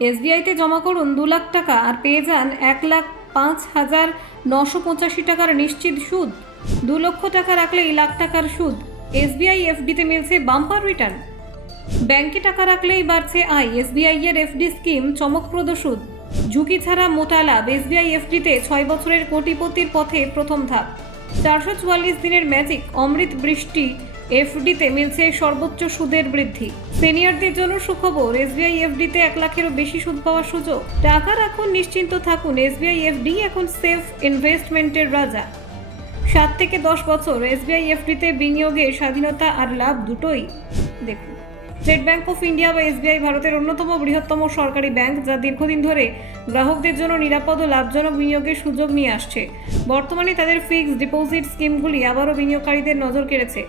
এসবিআইতে জমা করুন 2 লাখ টাকা আর পেয়ে যান 1,05,985 টাকার নিশ্চিত সুদ। 2 লক্ষ টাকা রাখলে লাখ টাকার সুদ। এসবিআই এফডিতে মিলছে বাম্পার রিটার্ন। ব্যাংকে টাকা রাখলেই বাড়ছে আয়। এসবিআই এর এফডি স্কিম চমকপ্রদ সুদ, ঝুঁকি ছাড়া মোটা লাভ। এসবিআই এফডিতে 6 বছরের কোটিপতির পথে প্রথম ধাপ। 444 দিনের ম্যাজিক অমৃত বৃষ্টি এফডিতে মিলছে সর্বোচ্চ সুদের বৃদ্ধি। সিনিয়রদের জন্য সুখবর, এসবিআই এফডিতে 1 লাখেরও বেশি সুদ পাওয়ার সুযোগ। টাকা রাখুন, নিশ্চিন্ত থাকুন। এসবিআই এফডি এখন সেফ ইনভেস্টমেন্টের রাজা। 7 থেকে 10 বছর এসবিআই এফডিতে বিনিয়োগে স্বাধীনতা আর লাভ দুটোই। দেখুন, স্টেট ব্যাংক অফ ইন্ডিয়া বা এসবিআই ভারতের অন্যতম বৃহত্তম সরকারি ব্যাংক, যা দীর্ঘদিন ধরে গ্রাহকদের জন্য নিরাপদ ও লাভজনক বিনিয়োগের সুযোগ নিয়ে আসছে। বর্তমানে তাদের ফিক্সড ডিপোজিট স্কিমগুলি আবারও বিনিয়োগকারীদের নজর কেড়েছে।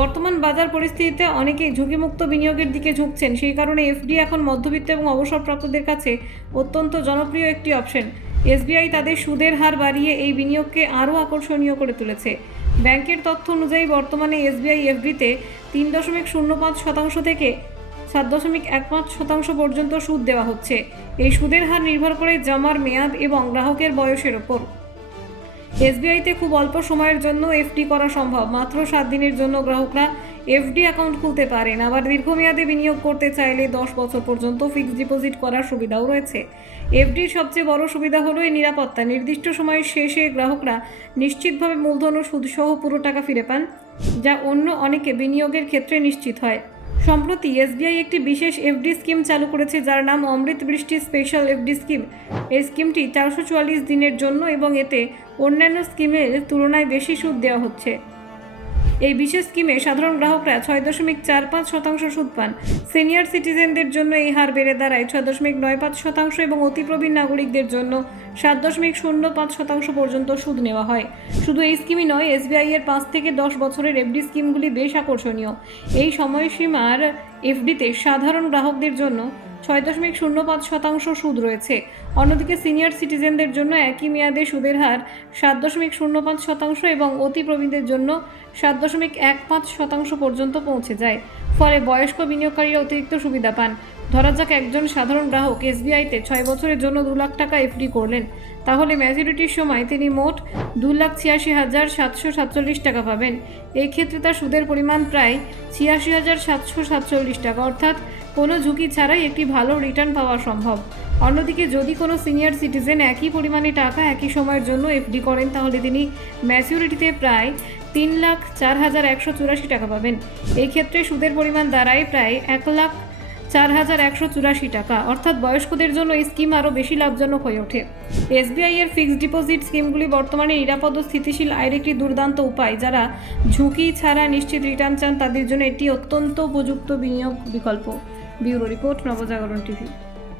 বর্তমান বাজার পরিস্থিতিতে অনেকেই ঝুঁকিমুক্ত বিনিয়োগের দিকে ঝুঁকছেন। সেই কারণে এফডি এখন মধ্যবিত্ত এবং অবসরপ্রাপ্তদের কাছে অত্যন্ত জনপ্রিয় একটি অপশন। এসবিআই তাদের সুদের হার বাড়িয়ে এই বিনিয়োগকে আরও আকর্ষণীয় করে তুলেছে। ব্যাংকের তথ্য অনুযায়ী বর্তমানে এসবিআই এফডিতে 3.05% থেকে 7.15% পর্যন্ত সুদ দেওয়া হচ্ছে। এই সুদের হার নির্ভর করে জমার মেয়াদ এবং গ্রাহকের বয়সের ওপর। এসবিআইতে খুব অল্প সময়ের জন্য এফডি করা সম্ভব। মাত্র 7 দিনের জন্য গ্রাহকরা এফডি অ্যাকাউন্ট খুলতে পারেন। আবার দীর্ঘমেয়াদে বিনিয়োগ করতে চাইলে 10 বছর পর্যন্ত ফিক্সড ডিপোজিট করার সুবিধাও রয়েছে। এফডির সবচেয়ে বড় সুবিধা হলো এই নিরাপত্তা। নির্দিষ্ট সময়ের শেষে গ্রাহকরা নিশ্চিতভাবে মূলধন ও সুদসহ পুরো টাকা ফিরে পান, যা অন্য অনেকে বিনিয়োগের ক্ষেত্রে নিশ্চিত হয়। সম্প্রতি এসবিআই একটি বিশেষ এফডি স্কিম চালু করেছে, যার নাম অমৃত বৃষ্টি স্পেশাল এফডি স্কিম। এই স্কিমটি 444 দিনের জন্য এবং এতে অন্যান্য স্কিমের তুলনায় বেশি সুদ দেওয়া হচ্ছে। এই বিশেষ স্কিমে সাধারণ গ্রাহকরা 6.45% সুদ পান। সিনিয়র সিটিজেনদের জন্য এই হার বেড়ে দাঁড়ায় 6.95% এবং অতি প্রবীণ নাগরিকদের জন্য 7.05% পর্যন্ত সুদ নেওয়া হয়। শুধু এই স্কিমই নয়, এসবিআই এর 5 থেকে 10 বছরের এফডি স্কিমগুলি বেশ আকর্ষণীয়। এই সময়সীমার এফডিতে সাধারণ গ্রাহকদের জন্য 6.05% সুদ রয়েছে। অন্যদিকে সিনিয়র সিটিজেনদের জন্য একই মেয়াদে সুদের হার 7.05% এবং অতি প্রবীণদের জন্য 7.15% পর্যন্ত পৌঁছে যায়। ফলে বয়স্ক বিনিয়োগকারীরা অতিরিক্ত সুবিধা পান। ধরা যাক একজন সাধারণ গ্রাহক এসবিআইতে 6 বছরের জন্য 2 লাখ টাকা এফডি করলেন, তাহলে ম্যাচুরিটির সময় তিনি মোট 2,86,747 টাকা পাবেন। এই ক্ষেত্রে তার সুদের পরিমাণ প্রায় 86,747 টাকা, অর্থাৎ কোনো ঝুঁকি ছাড়াই একটি ভালো রিটার্ন পাওয়া সম্ভব। অন্যদিকে যদি কোনো সিনিয়র সিটিজেন একই পরিমাণে টাকা একই সময়ের জন্য এফডি করেন, তাহলে তিনি ম্যাচুরিটিতে প্রায় 3,04,184 টাকা পাবেন। এই ক্ষেত্রে সুদের পরিমাণ দাঁড়ায় প্রায় 1,04,184 টাকা, অর্থাৎ বয়স্কদের জন্য এই স্কিম আরও বেশি লাভজনক হয়ে ওঠে। এসবিআই এর ফিক্সড ডিপোজিট স্কিমগুলি বর্তমানে নিরাপদ ও স্থিতিশীল আয়ের একটি দুর্দান্ত উপায়। যারা ঝুঁকি ছাড়া নিশ্চিত রিটার্ন চান, তাদের জন্য এটি অত্যন্ত উপযুক্ত বিনিয়োগ বিকল্প। Bureau report, Nabajagaran TV.